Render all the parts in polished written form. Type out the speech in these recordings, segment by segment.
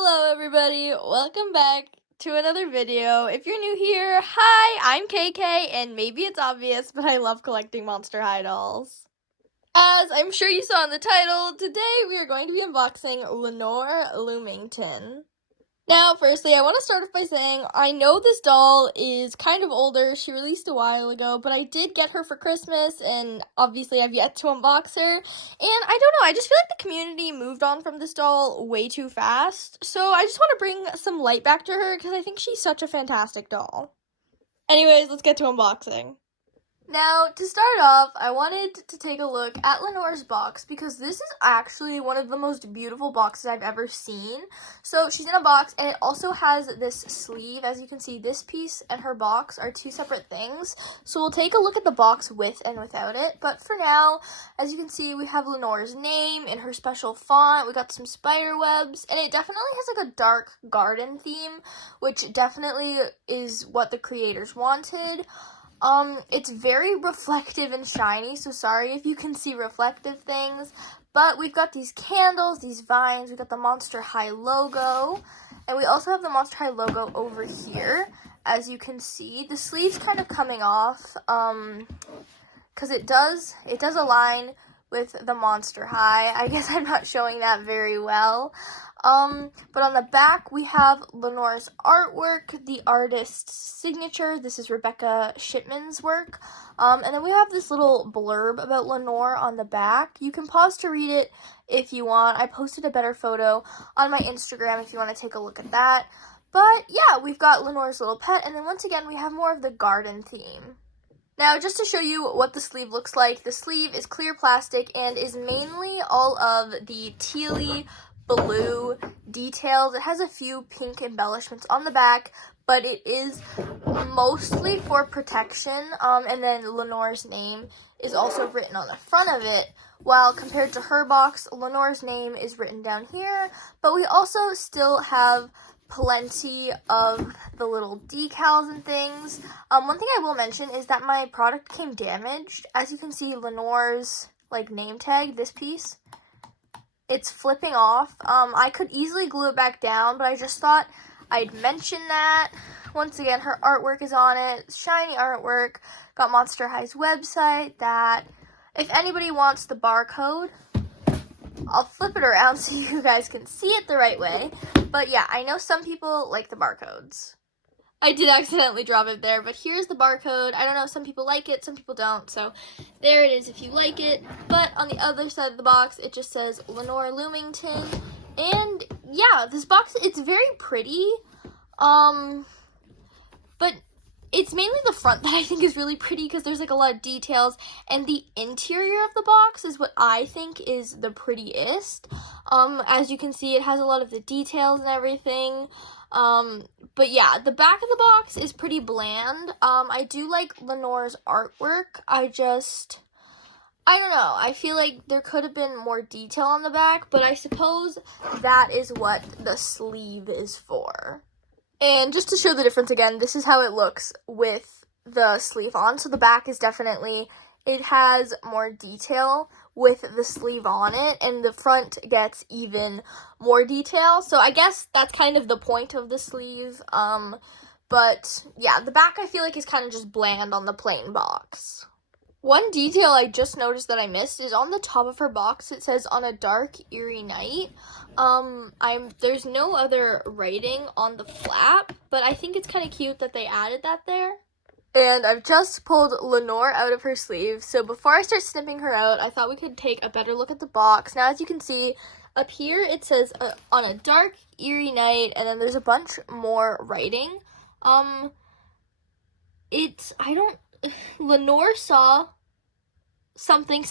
Hello everybody, welcome back to another video. If you're new here, hi, I'm KK, and maybe it's obvious, but I love collecting Monster High dolls. As I'm sure you saw in the title, today we are going to be unboxing Lenore Loomington. Now, firstly, I want to start off by saying I know this doll is kind of older. She released a while ago, but I did get her for Christmas, and obviously I've yet to unbox her. And I don't know, I just feel like the community moved on from this doll way too fast. So I just want to bring some light back to her because I think she's such a fantastic doll. Anyways, let's get to unboxing. Now, to start off, I wanted to take a look at Lenore's box because this is actually one of the most beautiful boxes I've ever seen. So she's in a box, and it also has this sleeve. As you can see, this piece and her box are two separate things. So we'll take a look at the box with and without it. But for now, as you can see, we have Lenore's name in her special font. We got some spider webs, and it definitely has like a dark garden theme, which definitely is what the creators wanted. It's very reflective and shiny, so sorry if you can see reflective things, but we've got these candles, these vines, we've got the Monster High logo, and we also have the Monster High logo over here, as you can see. The sleeve's kind of coming off, because it does align with the Monster High. I guess I'm not showing that very well. But on the back, we have Lenore's artwork, the artist's signature. This is Rebecca Shipman's work. And then we have this little blurb about Lenore on the back. You can pause to read it if you want. I posted a better photo on my Instagram if you want to take a look at that. But yeah, we've got Lenore's little pet, and then once again, we have more of the garden theme. Now, just to show you what the sleeve looks like, the sleeve is clear plastic and is mainly all of the tealy blue details. It has a few pink embellishments on the back, but it is mostly for protection, and then Lenore's name is also written on the front of it, while compared to her box, Lenore's name is written down here, but we also still have plenty of the little decals and things. One thing I will mention is that my product came damaged. As you can see, Lenore's name tag, this piece, it's flipping off. I could easily glue it back down, but I just thought I'd mention that. Once again, her artwork is on it, shiny artwork. Got Monster High's website. That if anybody wants the barcode, I'll flip it around so you guys can see it the right way. But yeah, I know some people like the barcodes. I did accidentally drop it there, but here's the barcode. I don't know, some people like it, some people don't, so there it is if you like it. But on the other side of the box, it just says Lenore Loomington. And yeah, this box, it's very pretty. But it's mainly the front that I think is really pretty because there's a lot of details, and the interior of the box is what I think is the prettiest. As you can see, it has a lot of the details and everything. But yeah, the back of the box is pretty bland. I do like Lenore's artwork. I don't know. I feel like there could have been more detail on the back, but I suppose that is what the sleeve is for. And just to show the difference again, this is how it looks with the sleeve on. So the back is definitely, it has more detail with the sleeve on it, and the front gets even more detail. So I guess that's kind of the point of the sleeve. But yeah, the back I feel like is kind of just bland on the plain box. One detail I just noticed that I missed is on the top of her box, it says on a dark, eerie night. There's no other writing on the flap, but I think it's kind of cute that they added that there. And I've just pulled Lenore out of her sleeve, so before I start snipping her out, I thought we could take a better look at the box. Now, as you can see, up here it says on a dark, eerie night, and then there's a bunch more writing. Lenore saw something.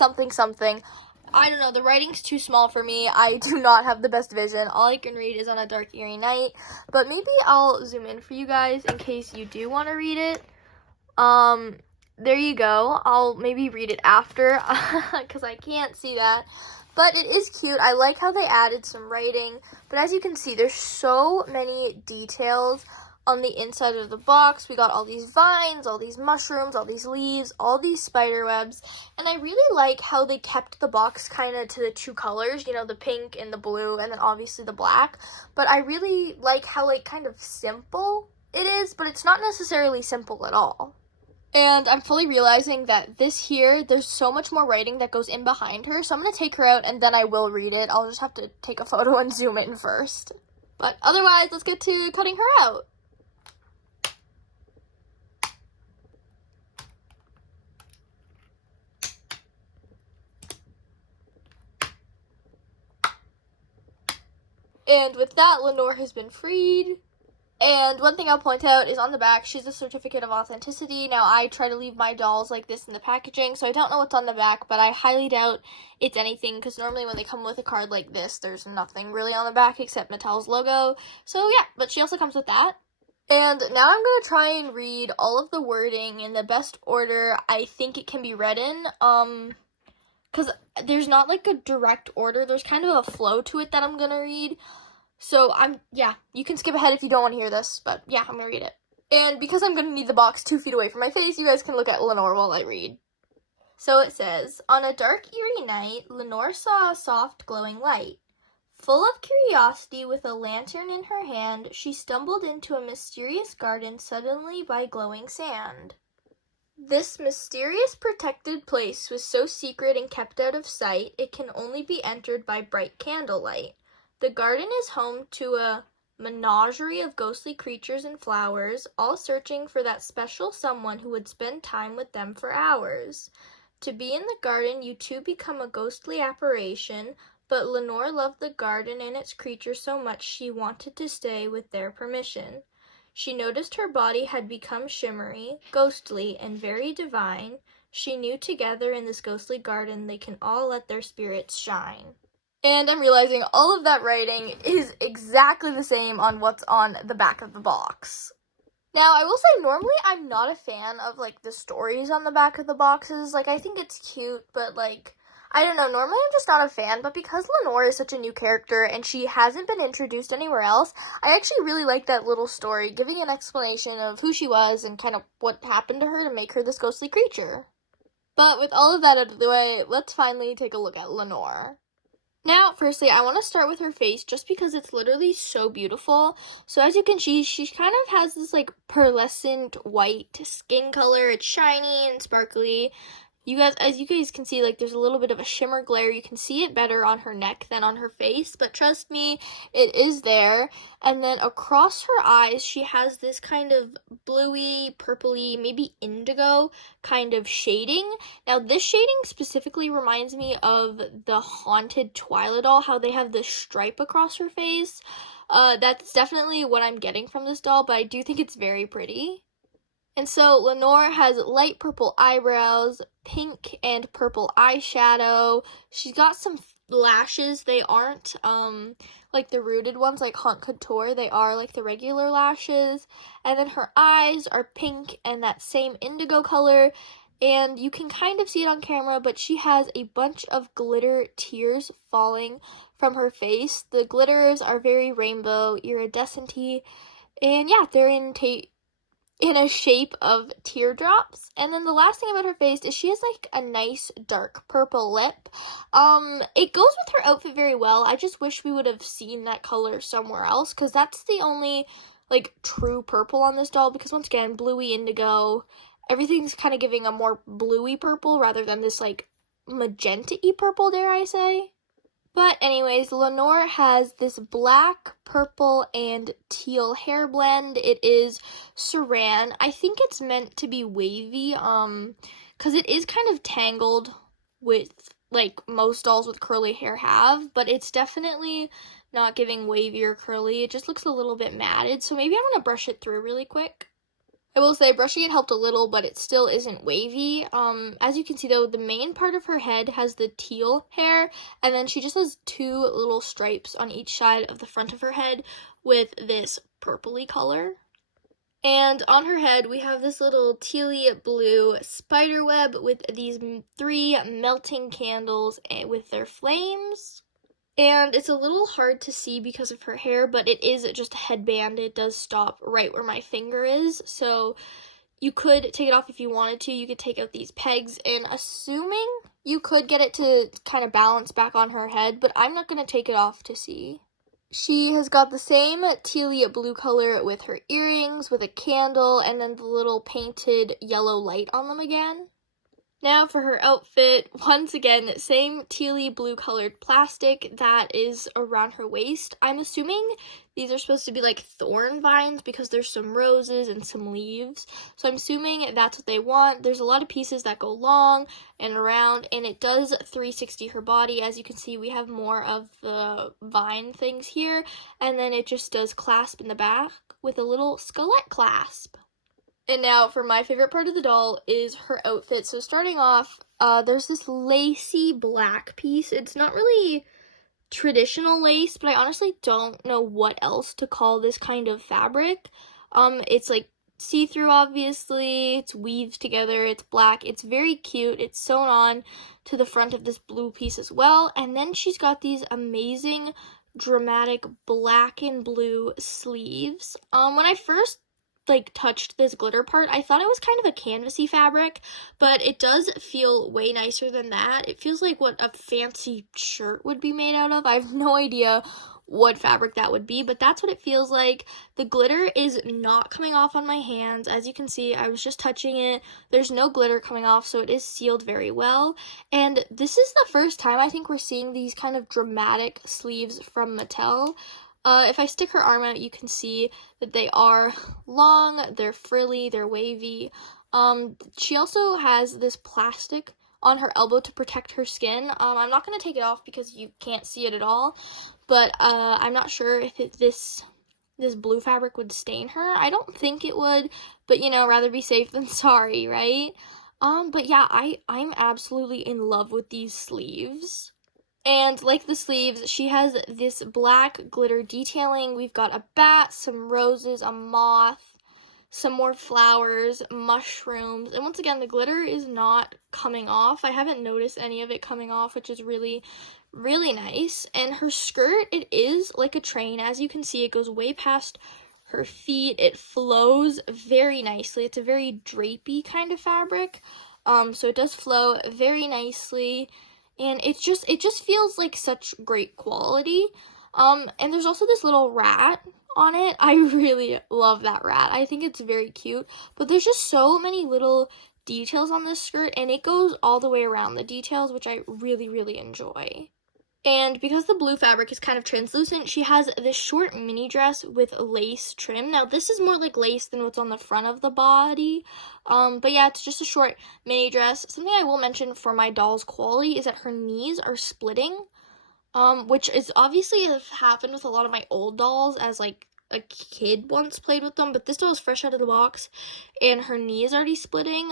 I don't know, the writing's too small for me. I do not have the best vision. All I can read is on a dark, eerie night. But maybe I'll zoom in for you guys in case you do want to read it. There you go. I'll maybe read it after because I can't see that. But it is cute. I like how they added some writing. But as you can see, there's so many details on the inside of the box, we got all these vines, all these mushrooms, all these leaves, all these spider webs, and I really like how they kept the box kind of to the two colors, you know, the pink and the blue, and then obviously the black, but I really like how, like, kind of simple it is, but it's not necessarily simple at all. And I'm fully realizing that this here, there's so much more writing that goes in behind her, so I'm going to take her out and then I will read it. I'll just have to take a photo and zoom in first. But otherwise, let's get to cutting her out. And with that, Lenore has been freed. And one thing I'll point out is on the back, she's a certificate of authenticity. Now, I try to leave my dolls like this in the packaging, so I don't know what's on the back, but I highly doubt it's anything, because normally when they come with a card like this, there's nothing really on the back except Mattel's logo. So yeah, but she also comes with that. And now I'm going to try and read all of the wording in the best order I think it can be read in, because there's not like a direct order, there's kind of a flow to it that I'm going to read. So you can skip ahead if you don't want to hear this, but yeah, I'm going to read it. And because I'm going to need the box 2 feet away from my face, you guys can look at Lenore while I read. So it says, on a dark, eerie night, Lenore saw a soft, glowing light. Full of curiosity, with a lantern in her hand, she stumbled into a mysterious garden suddenly by glowing sand. This mysterious protected place was so secret and kept out of sight, it can only be entered by bright candlelight. The garden is home to a menagerie of ghostly creatures and flowers, all searching for that special someone who would spend time with them for hours. To be in the garden, you too become a ghostly apparition, but Lenore loved the garden and its creatures so much she wanted to stay with their permission. She noticed her body had become shimmery, ghostly, and very divine. She knew together in this ghostly garden they can all let their spirits shine. And I'm realizing all of that writing is exactly the same on what's on the back of the box. Now, I will say, normally I'm not a fan of, like, the stories on the back of the boxes. Like, I think it's cute, but, like, I don't know, normally I'm just not a fan, but because Lenore is such a new character and she hasn't been introduced anywhere else, I actually really like that little story, giving an explanation of who she was and kind of what happened to her to make her this ghostly creature. But with all of that out of the way, let's finally take a look at Lenore. Now, firstly, I want to start with her face just because it's literally so beautiful. So as you can see, she kind of has this like pearlescent white skin color. It's shiny and sparkly. As you guys can see, like, there's a little bit of a shimmer glare. You can see it better on her neck than on her face, but trust me, it is there. And then across her eyes, she has this kind of bluey, purpley, maybe indigo kind of shading. Now, this shading specifically reminds me of the Haunted Twyla doll, how they have this stripe across her face. That's definitely what I'm getting from this doll, but I do think it's very pretty. And so Lenore has light purple eyebrows, pink and purple eyeshadow. She's got some lashes. They aren't like the rooted ones like Haute Couture. They are like the regular lashes. And then her eyes are pink and that same indigo color. And you can kind of see it on camera, but she has a bunch of glitter tears falling from her face. The glitters are very rainbow, iridescent-y. And yeah, they're in a shape of teardrops. And then the last thing about her face is she has like a nice dark purple lip. It goes with her outfit very well. I just wish we would have seen that color somewhere else, because that's the only like true purple on this doll, because once again, bluey indigo, everything's kind of giving a more bluey purple rather than this like magenta-y purple, dare I say. But anyways, Lenore has this black, purple, and teal hair blend. It is saran. I think it's meant to be wavy, because it is kind of tangled with, like, most dolls with curly hair have, but it's definitely not giving wavy or curly. It just looks a little bit matted, so maybe I'm going to brush it through really quick. I will say brushing it helped a little, but it still isn't wavy. As you can see though, the main part of her head has the teal hair, and then she just has 2 little stripes on each side of the front of her head with this purpley color. And on her head, we have this little tealy blue spider web with these 3 melting candles with their flames. And it's a little hard to see because of her hair, but it is just a headband. It does stop right where my finger is, so you could take it off if you wanted to. You could take out these pegs, and assuming you could get it to kind of balance back on her head, but I'm not going to take it off to see. She has got the same tealy blue color with her earrings, with a candle, and then the little painted yellow light on them again. Now for her outfit, once again, same tealy blue colored plastic that is around her waist. I'm assuming these are supposed to be like thorn vines because there's some roses and some leaves. So I'm assuming that's what they want. There's a lot of pieces that go long and around, and it does 360 her body. As you can see, we have more of the vine things here, and then it just does clasp in the back with a little skelet clasp. And now for my favorite part of the doll is her outfit. So starting off, there's this lacy black piece. It's not really traditional lace, but I honestly don't know what else to call this kind of fabric. It's like see-through, obviously. It's weaved together. It's black. It's very cute. It's sewn on to the front of this blue piece as well. And then she's got these amazing dramatic black and blue sleeves. When I first touched this glitter part, I thought it was kind of a canvasy fabric, but it does feel way nicer than that. It feels like what a fancy shirt would be made out of. I have no idea what fabric that would be, but that's what it feels like. The glitter is not coming off on my hands. As you can see, I was just touching it. There's no glitter coming off, so it is sealed very well. And this is the first time I think we're seeing these kind of dramatic sleeves from Mattel. If I stick her arm out, you can see that they are long, they're frilly, they're wavy. She also has this plastic on her elbow to protect her skin. I'm not going to take it off because you can't see it at all, but I'm not sure if this blue fabric would stain her. I don't think it would, but you know, rather be safe than sorry, right? But yeah, I'm absolutely in love with these sleeves. And like the sleeves, she has this black glitter detailing. We've got a bat, some roses, a moth, some more flowers, mushrooms. And once again, the glitter is not coming off. I haven't noticed any of it coming off, which is really, really nice. And her skirt, it is like a train. As you can see, it goes way past her feet. It flows very nicely. It's a very drapey kind of fabric. So it does flow very nicely. And it just feels like such great quality. And there's also this little rat on it. I really love that rat. I think it's very cute. But there's just so many little details on this skirt, and it goes all the way around the details, which I really, really enjoy. And because the blue fabric is kind of translucent, she has this short mini dress with lace trim. Now, this is more like lace than what's on the front of the body. But yeah, it's just a short mini dress. Something I will mention for my doll's quality is that her knees are splitting, which is obviously have happened with a lot of my old dolls as like a kid once played with them. But this doll is fresh out of the box, and her knee is already splitting.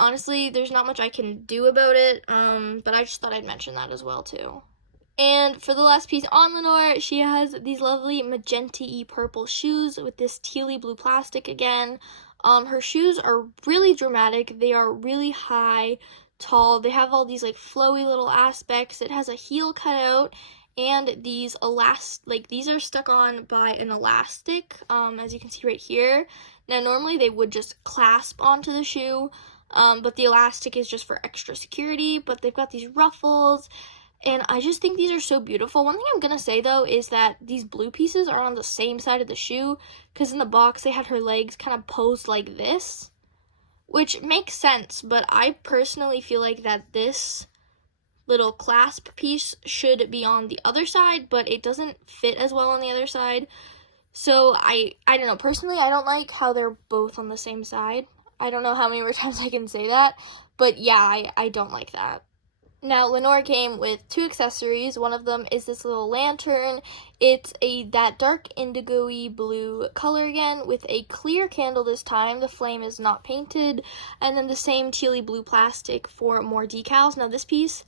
Honestly, there's not much I can do about it, but I just thought I'd mention that as well, too. And for the last piece on Lenore, she has these lovely magenta-y purple shoes with this tealy blue plastic again. Her shoes are really dramatic. They are really high, tall. They have all these, like, flowy little aspects. It has a heel cutout, and these these are stuck on by an elastic, as you can see right here. Now, normally they would just clasp onto the shoe, but the elastic is just for extra security, but they've got these ruffles, and I just think these are so beautiful. One thing I'm gonna say, though, is that these blue pieces are on the same side of the shoe, because in the box they had her legs kind of posed like this, which makes sense, but I personally feel like that this little clasp piece should be on the other side, but it doesn't fit as well on the other side. So I don't know, personally I don't like how they're both on the same side. I don't know how many more times I can say that, but yeah, I don't like that. Now, Lenore came with 2 accessories. One of them is this little lantern. It's that dark indigo-y blue color again with a clear candle this time. The flame is not painted. And then the same tealy blue plastic for more decals. Now, this piece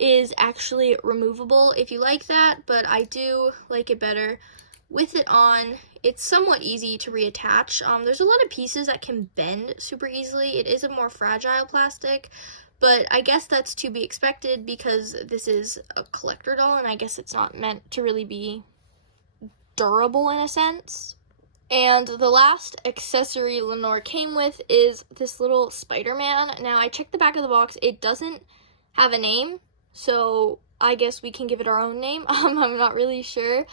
is actually removable if you like that, but I do like it better with it on. It's somewhat easy to reattach. There's a lot of pieces that can bend super easily. It is a more fragile plastic, but I guess that's to be expected because this is a collector doll, and I guess it's not meant to really be durable in a sense. And the last accessory Lenore came with is this little Spider-Man. Now, I checked the back of the box. It doesn't have a name, so I guess we can give it our own name. I'm not really sure.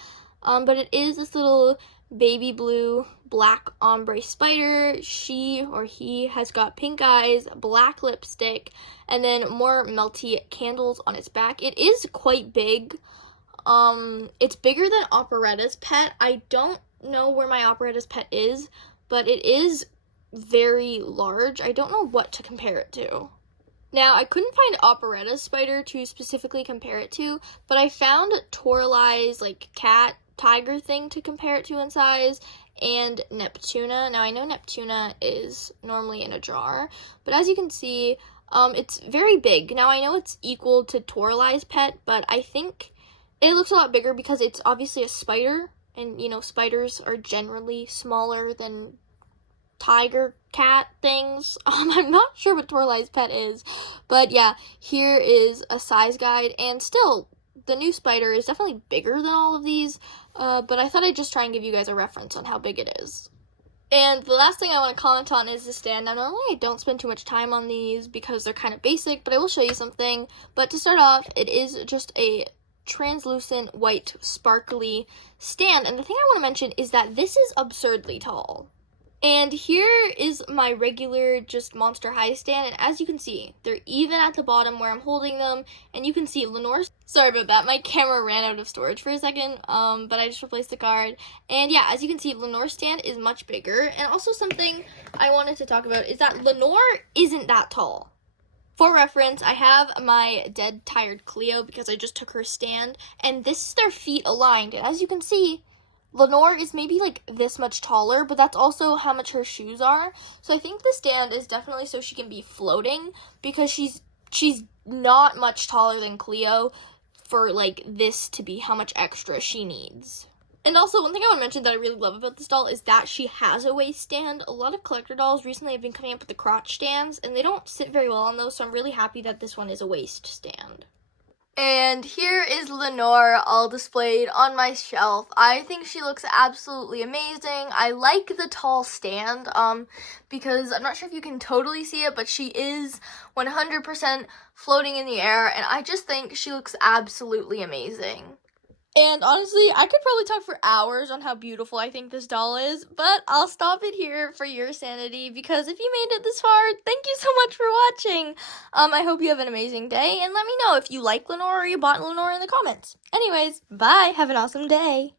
But it is this little baby blue black ombre spider. She or he has got pink eyes, black lipstick, and then more melty candles on its back. It is quite big. It's bigger than Operetta's pet. I don't know where my Operetta's pet is, but it is very large. I don't know what to compare it to. Now, I couldn't find Operetta's spider to specifically compare it to, but I found Toralai's, like, cat, tiger thing to compare it to in size, and Neptuna. Now, I know Neptuna is normally in a jar, but as you can see, it's very big. Now, I know it's equal to Toralai's pet, but I think it looks a lot bigger because it's obviously a spider, and, you know, spiders are generally smaller than tiger cat things. I'm not sure what Toralai's pet is, but yeah, here is a size guide, and still, the new spider is definitely bigger than all of these, but I thought I'd just try and give you guys a reference on how big it is. And the last thing I want to comment on is the stand. Now, normally I don't spend too much time on these because they're kind of basic, but I will show you something. But to start off, it is just a translucent white sparkly stand, and the thing I want to mention is that this is absurdly tall. And here is my regular just Monster High stand, and as you can see, they're even at the bottom where I'm holding them, and you can see Lenore's, sorry about that, my camera ran out of storage for a second, but I just replaced the card, and yeah, as you can see, Lenore's stand is much bigger, and also something I wanted to talk about is that Lenore isn't that tall. For reference, I have my dead tired Cleo because I just took her stand, and this is their feet aligned, and as you can see, Lenore is maybe like this much taller, but that's also how much her shoes are. So I think the stand is definitely so she can be floating because she's not much taller than Cleo for like this to be how much extra she needs. And also, one thing I want to mention that I really love about this doll is that she has a waist stand. A lot of collector dolls recently have been coming up with the crotch stands, and they don't sit very well on those, so I'm really happy that this one is a waist stand. And here is Lenore all displayed on my shelf. I think she looks absolutely amazing. I like the tall stand because I'm not sure if you can totally see it, but she is 100% floating in the air, and I just think she looks absolutely amazing. And honestly, I could probably talk for hours on how beautiful I think this doll is, but I'll stop it here for your sanity because if you made it this far, thank you so much for watching. I hope you have an amazing day, and let me know if you like Lenore or you bought Lenore in the comments. Anyways, bye. Have an awesome day.